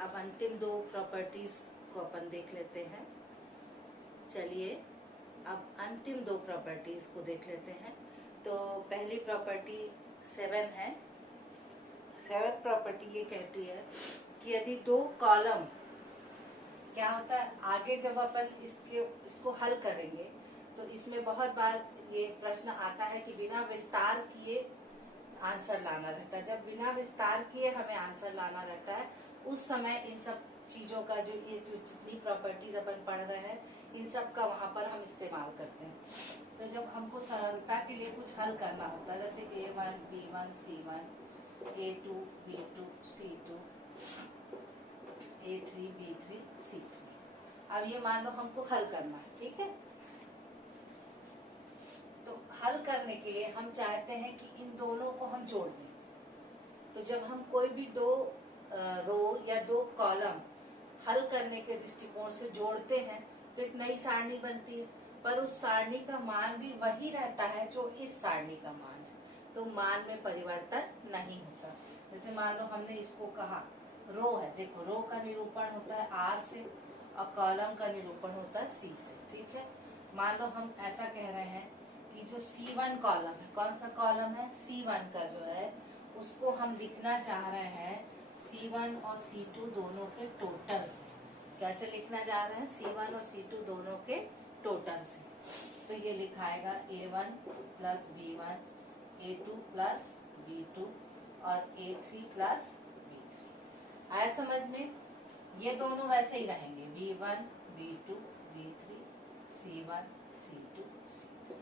अब अंतिम दो प्रॉपर्टीज को अपन देख लेते हैं। चलिए अब अंतिम दो प्रॉपर्टीज को देख लेते हैं। तो पहली प्रॉपर्टी 7 है। 7th प्रॉपर्टी ये कहती है कि यदि दो कॉलम, क्या होता है आगे जब अपन इसको हल करेंगे तो इसमें बहुत बार ये प्रश्न आता है कि बिना विस्तार किए आंसर लाना रहता है। जब बिना विस्तार किए हमें आंसर लाना रहता है उस समय इन सब चीजों का जो जितनी प्रॉपर्टीज अपन पढ़ रहे हैं इन सब का वहां पर हम इस्तेमाल करते हैं। तो जब हमको सरलता के लिए कुछ हल करना होता है जैसे A1 B1 C1 A2 B2 C2 A3 B3 C3। अब ये मान लो हमको हल करना है, ठीक है। तो हल करने के लिए हम चाहते हैं कि इन दोनों को हम जोड़ दें। तो जब हम कोई भी दो रो या दो कॉलम हल करने के दृष्टिकोण से जोड़ते हैं तो एक नई सारणी बनती है, पर उस सारणी का मान भी वही रहता है जो इस सारणी का मान है। तो मान में परिवर्तन नहीं होता। जैसे मान लो हमने इसको कहा रो है, देखो रो का निरूपण होता है R से और कॉलम का निरूपण होता है C से, ठीक है। मान लो हम ऐसा कह रहे हैं कि जो C1 कॉलम है, कौन सा कॉलम है C1 का जो है, उसको हम लिखना चाह रहे हैं C1 और C2 दोनों के टोटल से। कैसे लिखना जा रहे हैं C1 और C2 दोनों के टोटल से। तो ये लिखाएगा A1 plus B1 A2 plus B2 और A3 प्लस B3। आया समझ में? ये दोनों वैसे ही रहेंगे B1 B2 B3 C1 C2 C3।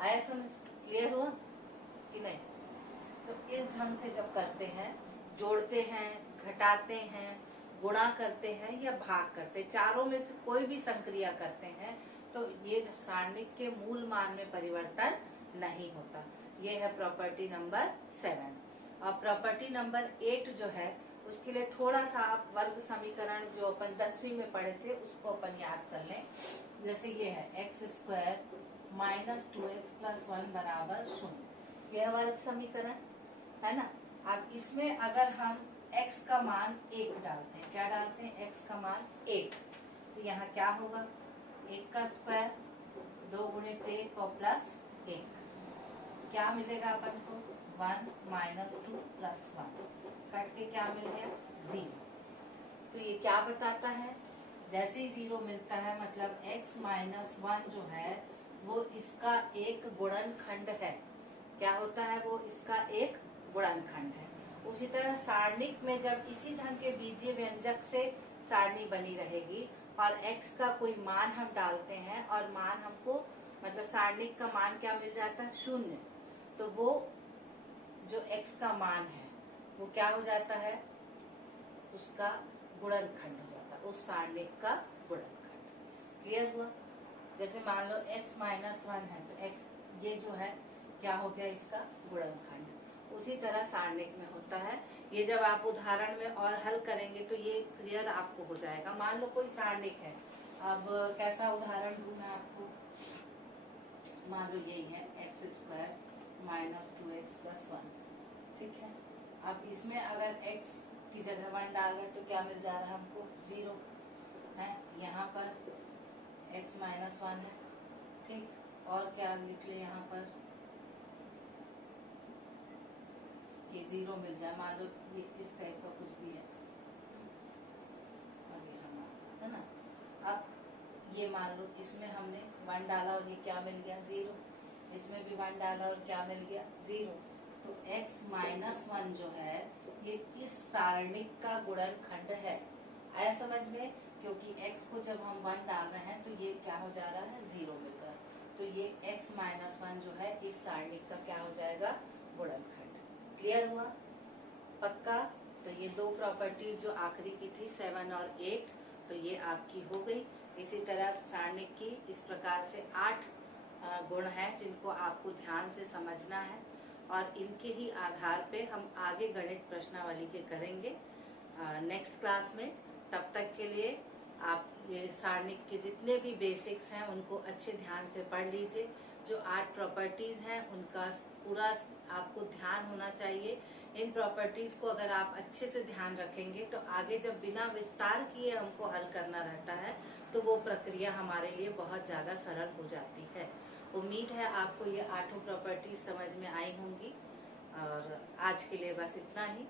आया समझ? क्लियर हुआ कि नहीं? तो इस ढंग से जब करते हैं, जोड़ते हैं, घटाते हैं, गुणा करते हैं या भाग करते हैं, चारों में से कोई भी संक्रिया करते हैं तो ये सारणिक के मूल मान में परिवर्तन नहीं होता। ये है प्रॉपर्टी नंबर 7। और प्रॉपर्टी नंबर 8 जो है उसके लिए थोड़ा सा आप वर्ग समीकरण जो अपन 10वीं में पढ़े थे उसको अपन याद कर लें। जैसे ये है x² माइनस 2x प्लस 1 बराबर 0। यह वर्ग समीकरण है ना। अब इसमें अगर हम x का मान 1 डालते हैं, क्या डालते हैं x का मान 1, तो यहाँ क्या होगा 1 का स्क्वायर 2 गुणित 1 और प्लस 1, क्या मिलेगा अपन को 1 माइनस 2 प्लस 1, कट के क्या मिल गया 0। तो ये क्या बताता है, जैसे ही 0 मिलता है मतलब x माइनस 1 जो है वो इसका एक गुणनखंड है। क्या होता है, वो इसका एक गुणनखंड है। उसी तरह सारणिक में जब इसी ढंग के बीजीय व्यंजक से सारणी बनी रहेगी और x का कोई मान हम डालते हैं और मान हमको मतलब सारणिक का मान क्या मिल जाता है 0, तो वो जो x का मान है वो क्या हो जाता है, उसका गुणनखंड हो जाता है, उस सारणिक का गुणनखंड। क्लियर हुआ? जैसे मान लो x माइनस 1 है तो x ये जो है क्या हो गया इसका गुणनखंड। उसी तरह सारणिक में होता है। ये जब आप उदाहरण में और हल करेंगे तो ये क्लियर आपको हो जाएगा। मान लो कोई सारणिक है, अब कैसा उदाहरण दूं मैं आपको, मान लो यही है x² माइनस 2x प्लस 1, ठीक है। अब इसमें अगर x की जगह 1 डाल रहे तो क्या मिल जा रहा है हमको 0 है। यहाँ पर x माइनस 1 है, ठीक। और क्या लिख ले यहाँ पर ये 0 मिल जाए, मान लो ये इस टाइप का कुछ भी है और ये हमारा है ना। अब ये मान लो इसमें हमने 1 डाला और ये क्या मिल गया 0, इसमें भी 1 डाला और क्या मिल गया 0। तो x माइनस 1 जो है ये इस सारणिक का गुणनखंड है। आया समझ में? क्योंकि x को जब हम 1 डाल रहे हैं तो ये क्या हो जा रहा है 0 मिल रहा है, तो ये x माइनस 1 जो है इस सारणिक का क्या हो जाएगा गुणनखंड। क्लियर हुआ? पक्का? तो ये दो प्रॉपर्टीज जो आखिरी की थी 7 और 8 तो ये आपकी हो गई। इसी तरह सारणिक की इस प्रकार से 8 गुण हैं जिनको आपको ध्यान से समझना है और इनके ही आधार पे हम आगे गणित प्रश्नावली के करेंगे नेक्स्ट क्लास में। तब तक के लिए आप ये सारणिक के जितने भी बेसिक्स हैं उनको अच्छे ध्यान से पढ़ लीजिए। जो 8 प्रॉपर्टीज हैं उनका पूरा आपको ध्यान होना चाहिए। इन प्रॉपर्टीज को अगर आप अच्छे से ध्यान रखेंगे तो आगे जब बिना विस्तार किए हमको हल करना रहता है तो वो प्रक्रिया हमारे लिए बहुत ज्यादा सरल हो जाती है। उम्मीद है आपको ये 8 प्रॉपर्टीज समझ में आई होंगी। और आज के लिए बस इतना ही।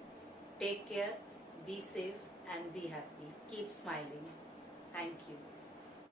Take care, be safe and be happy, keep smiling. Thank you.